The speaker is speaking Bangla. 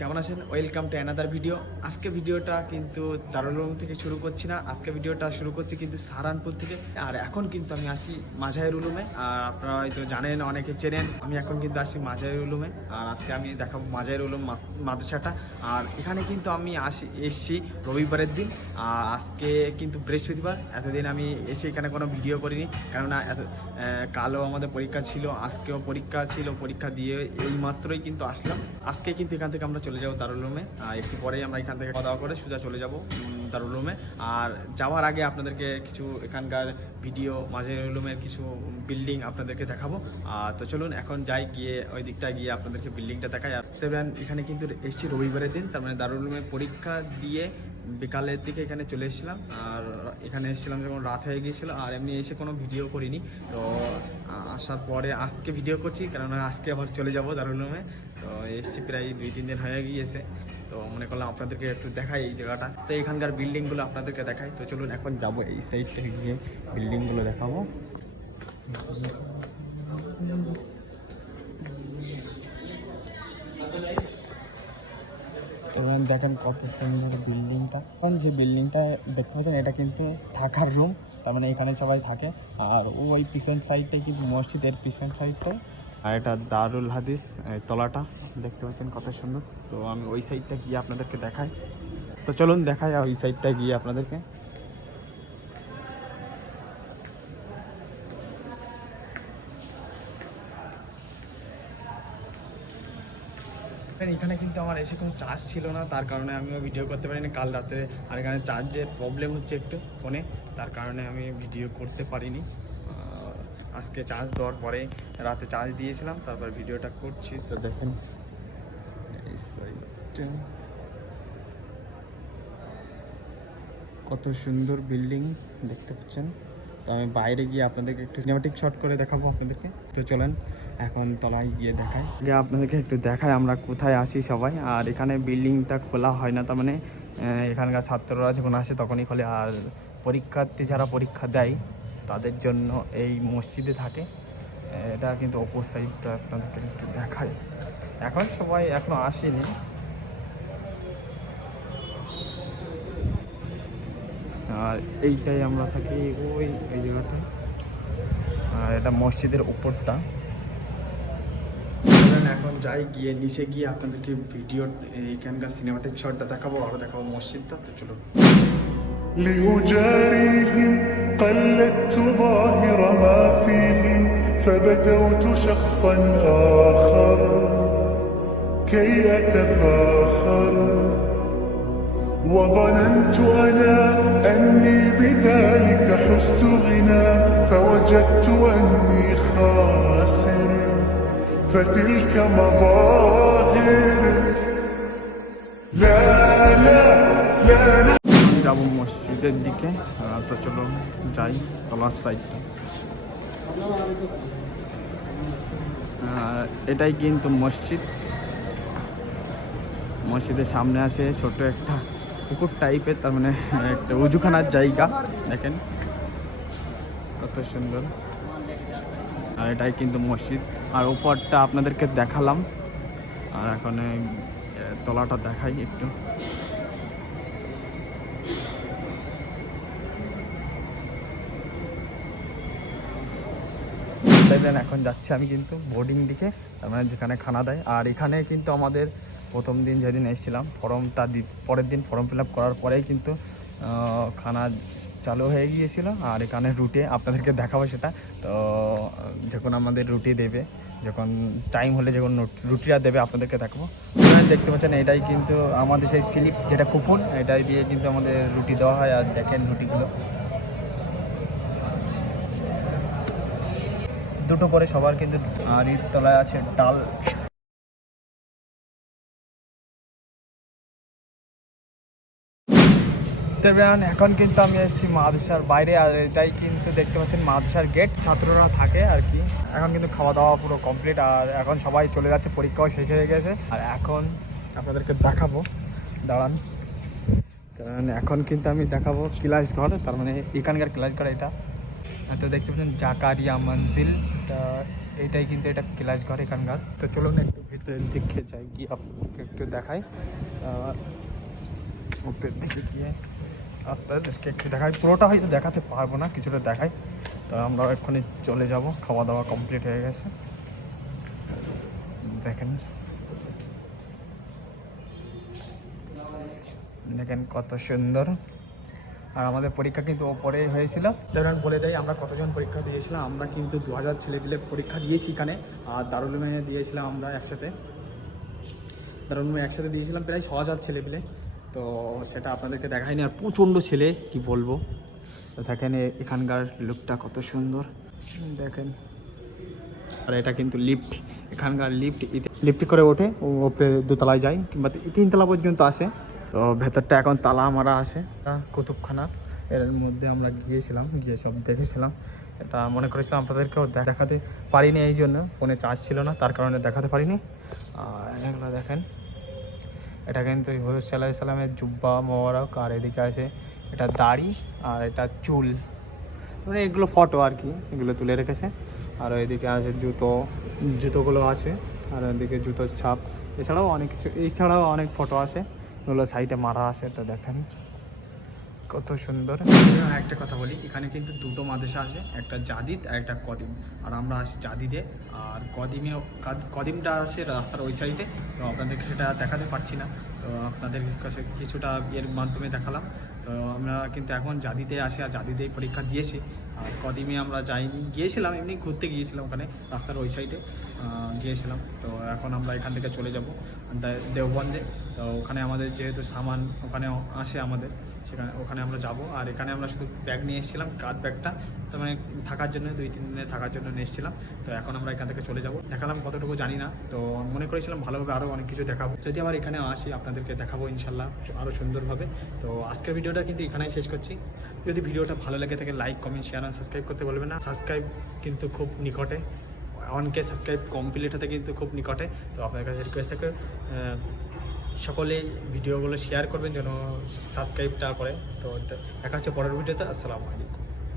কেমন আছেন? ওয়েলকাম টু অ্যানাদার ভিডিও আজকে ভিডিওটা কিন্তু দারুল উলুম থেকে শুরু করছি না। আজকে ভিডিওটা শুরু করছি কিন্তু সাহারানপুর থেকে। আর এখন কিন্তু আমি আসি মাঝাহের উলুমে আর আপনারা হয়তো জানেন, অনেকে চেনেন, আমি এখন কিন্তু আসি মাঝাহের উলুমে আর আজকে আমি দেখাবো মাঝাহের উলুম মাদ্রাসাটা। আর এখানে কিন্তু আমি আসি, এসছি রবিবারের দিন। আর আজকে কিন্তু বৃহস্পতিবার। এতদিন আমি এসে এখানে কোনো ভিডিও করিনি। কেননা এত কালও আমাদের পরীক্ষা ছিল, আজকেও পরীক্ষা ছিল, পরীক্ষা দিয়ে এই মাত্রই কিন্তু আসলাম। আজকে কিন্তু এখান থেকে আমরা চলে যাব দারুলুমে। আর একটু পরেই আমরা এখান থেকে খাওয়া দাওয়া করে সোজা চলে যাব দারুলুমে। আর যাওয়ার আগে আপনাদেরকে কিছু এখানকার ভিডিও মাঝে উলুমের কিছু বিল্ডিং আপনাদেরকে দেখাবো। আর তো চলুন, এখন যাই, গিয়ে ওই দিকটা গিয়ে আপনাদেরকে বিল্ডিংটা দেখাই। আর এখানে কিন্তু এসেছি রবিবারের দিন, তার মানে দারুল উলুমে পরীক্ষা দিয়ে বিকালের দিকে এখানে চলে এসেছিলাম। আর এখানে এসেছিলাম যখন রাত হয়ে গিয়েছিল, আর এমনি এসে কোনো ভিডিও করিনি। তো আসার পরে আজকে ভিডিও করছি, কেননা আজকে আবার চলে যাব দারুলুমে। তো এসছি প্রায় দুই, তিন দিন হয়ে গিয়েছে। তো মনে করলাম আপনাদেরকে একটু দেখাই এই জায়গাটা। তো এখানকার বিল্ডিংগুলো আপনাদেরকে দেখাই। তো চলুন এখন যাব এই সাইড থেকে গিয়ে বিল্ডিংগুলো দেখাবো। এবং দেখেন কত সুন্দর বিল্ডিংটা। এখন যে বিল্ডিংটা দেখতে পাচ্ছেন, এটা কিন্তু থাকার রুম তার মানে এখানে সবাই থাকে। আর ওই পিছন সাইডটাই কিন্তু মসজিদের পিছন সাইডটাই আর এটা দারুল হাদিস তলাটা, দেখতে পাচ্ছেন কত সুন্দর। তো আমি ওই সাইডটা গিয়ে আপনাদেরকে দেখাই। তো চলুন দেখাই ওই সাইডটা গিয়ে আপনাদেরকে এখানে কিন্তু আমার এসে কোনো চার্জ ছিল না, তার কারণে আমিও ভিডিও করতে পারিনি। কাল রাতে আর এখানে চার্জের প্রবলেম হচ্ছে একটু ফোনে, তার কারণে আমি ভিডিও করতে পারিনি। আজকে চার্জ দেওয়ার পরে রাতে চার্জ দিয়েছিলাম, তারপর ভিডিওটা করছি। তো দেখেন কত সুন্দর বিল্ডিং দেখতে পাচ্ছেন। তো আমি বাইরে গিয়ে আপনাদেরকে একটু সিনেমাটিক শট করে দেখাবো আপনাদেরকে। তো চলেন, এখন তলায় গিয়ে দেখাই। গিয়ে আপনাদেরকে একটু দেখাই আমরা কোথায় আসি সবাই। আর এখানে বিল্ডিংটা খোলা হয় না, তার মানে এখানকার ছাত্ররা যখন আসে তখনই খোলে। আর পরীক্ষার্থী যারা পরীক্ষা দেয়, তাদের জন্য এই মসজিদে থাকে। এটা কিন্তু অপর সাইডটা আপনাদেরকে একটু দেখায় এখন সবাই এখনও আসেনি। আর এইটাই আমরা থাকি ওই এই জায়গাটায় আর এটা মসজিদের উপরটা চলেন এখন যাই গিয়ে নিচে গিয়ে আপনাদেরকে ভিডিও এইখানকার সিনেমাটিক শটটা দেখাবো আরও দেখাবো মসজিদটা তো চলো لأجاريهم قلدت ظاهر ما فيهم فبدوت شخصا آخر كي أتفاخر وظننت أنا أني بذلك حزت غنى فوجدت أني خاسر فتلك مظاهر لا لا لا যাবো মসজিদের দিকে আহ, তো চলো যাই তলার সাইডটা এটাই কিন্তু মসজিদ মসজিদের সামনে আছে ছোট একটা পুকুর টাইপের তার মানে একটা উজুখানার জায়গা, দেখেন। কত সুন্দর। আর এটাই কিন্তু মসজিদ। আর ওপরটা আপনাদেরকে দেখালাম। আর এখন তলাটা দেখাই একটু। এখন যাচ্ছি আমি কিন্তু বোর্ডিং দিকে। তার মানে যেখানে খানা দেয়। আর এখানে কিন্তু আমাদের প্রথম দিন যেদিন এসেছিলাম ফর্মটা দি, পরের দিন ফর্ম ফিল করার পরেই কিন্তু খানা চালু হয়ে গিয়েছিল। আর এখানে রুটে আপনাদেরকে দেখাবো সেটা। তো, যখন আমাদের রুটি দেবে, যখন টাইম হলে যখন রুটিটা দেবে আপনাদেরকে দেখাবো। দেখতে পাচ্ছেন, এটাই কিন্তু আমাদের সেই স্লিপ, যেটা কুপন, এটাই দিয়ে কিন্তু আমাদের রুটি দেওয়া হয়। আর দেখেন রুটিগুলো। দুটো করে সবার কিন্তু আর তলায় আছে ডাল। দেবেন এখন কিন্তু আমি এসেছি মাদ্রাসার বাইরে, আর এটাই কিন্তু দেখতে পাচ্ছেন মাদ্রাসার গেট ছাত্ররা থাকে আর কি। এখন কিন্তু খাওয়া দাওয়া পুরো কমপ্লিট আর এখন সবাই চলে যাচ্ছে, পরীক্ষাও শেষ হয়ে গেছে। আর এখন আপনাদেরকে দেখাবো। দাঁড়ান। কারণ এখন কিন্তু আমি দেখাবো ক্লাস ঘর, তার মানে এখানকার ক্লাস ঘর এটা। তো দেখতে পাচ্ছেন জাকারিয়া মঞ্জিল, তা এইটাই কিন্তু এটা ক্লাস ঘর এখানকার। তো চলুন একটু ভিতরের দিকে যাই, গিয়ে আপনাকে একটু দেখাই। দিকে গিয়ে। আপনাদেরকে একটু দেখাই। পুরোটা হয়তো দেখাতে পারব না, কিছুটা দেখাই। তো আমরা এক্ষুনি চলে যাব খাওয়া দাওয়া কমপ্লিট হয়ে গেছে। দেখেন। দেখেন কত সুন্দর। আর আমাদের পরীক্ষা কিন্তু ওপরে হয়েছিল। ধরেন বলে দেয়, আমরা কতজন পরীক্ষা দিয়েছিলাম, আমরা কিন্তু দু হাজার ছেলেপিলে পরীক্ষা দিয়েছি এখানে। আর দারুলুমে দিয়েছিলাম আমরা একসাথে। দারুলুমে একসাথে দিয়েছিলাম প্রায় ছ হাজার ছেলেপিলে। তো সেটা আপনাদেরকে দেখায়নি আর প্রচণ্ড ছেলে, কি বলব? তো দেখেন এখানকার লুকটা কত সুন্দর। দেখেন। আর এটা কিন্তু লিফট এখানকার লিফট লিফট করে ওঠে ওপরে দোতলায় যায়, কিংবা তিনতলা পর্যন্ত আসে। তো ভেতরটা এখন তালা মারা আছে। কুতুবখানা। এর মধ্যে আমরা গিয়েছিলাম, গিয়ে সব দেখেছিলাম। এটা মনে করেছিলাম আপনাদেরকেও দেখাতে পারিনি, এই জন্য। ফোনে চার্জ ছিল না, তার কারণে দেখাতে পারিনি। আর এগুলো দেখেন। এটা কিন্তু হজরত সাল্লাহ সাল্লামের জুব্বা মোবারক আর এদিকে আছে এটা দাড়ি আর এটা চুল। মানে এগুলো ফটো আর কি, এগুলো তুলে রেখেছে। আর এদিকে আছে জুতো, জুতোগুলো আছে। আর এদিকে জুতোর ছাপ। এছাড়াও অনেক কিছু, এছাড়াও অনেক ফটো আছে। এগুলো সাইডে মারা আছে তো দেখেন। কত সুন্দর। একটা কথা বলি, এখানে কিন্তু দুটো মাদেশা আছে, একটা জাদিদ আর একটা কদিম। আর আমরা আছি জাদিদে, আর কদিমে কাদ- কদিমটা আছে রাস্তার ওই সাইডে তো আপনাদেরকে সেটা দেখাতে পারছি না। তো আপনাদের কাছে কিছুটা এর মাধ্যমে দেখালাম। তো আমরা কিন্তু এখন জাদিতে আসি আর জাদিতেই পরীক্ষা দিয়েছি। আর কদিমে আমরা যাইনি গিয়েছিলাম, এমনি ঘুরতে গিয়েছিলাম ওখানে, রাস্তার ওই সাইডে গিয়েছিলাম। তো এখন আমরা এখান থেকে চলে যাব দেওবন্দে। তো ওখানে আমাদের যেহেতু সামান ওখানে আসে আমাদের। সেখানে ওখানে আমরা যাব। আর এখানে আমরা শুধু ব্যাগ নিয়ে এসেছিলাম কাঁধ ব্যাগটা তো মানে থাকার জন্য, দুই, তিন দিনে থাকার জন্য নিয়ে এসেছিলাম। তো এখন আমরা এখান থেকে চলে যাব। দেখালাম কতটুকু জানি না। তো মনে করেছিলাম ভালোভাবে আরও অনেক কিছু দেখাবো। যদি আবার এখানে আসি, আপনাদেরকে দেখাবো ইনশাল্লাহ আরও সুন্দরভাবে। তো আজকের ভিডিওটা কিন্তু এখানেই শেষ করছি। যদি ভিডিওটা ভালো লাগে থাকে লাইক কমেন্ট শেয়ার আর সাবস্ক্রাইব করতে বলবেন না। সাবস্ক্রাইব কিন্তু খুব নিকটে। অনকে সাবস্ক্রাইব কমপ্লিট হতে কিন্তু খুব নিকটে। তো আপনার কাছে রিকোয়েস্ট থাকে সকলে ভিডিওগুলো শেয়ার করবেন যেন সাবস্ক্রাইবটা করে। তো দেখা হচ্ছে পরের ভিডিওতে। আসসালামু আলাইকুম।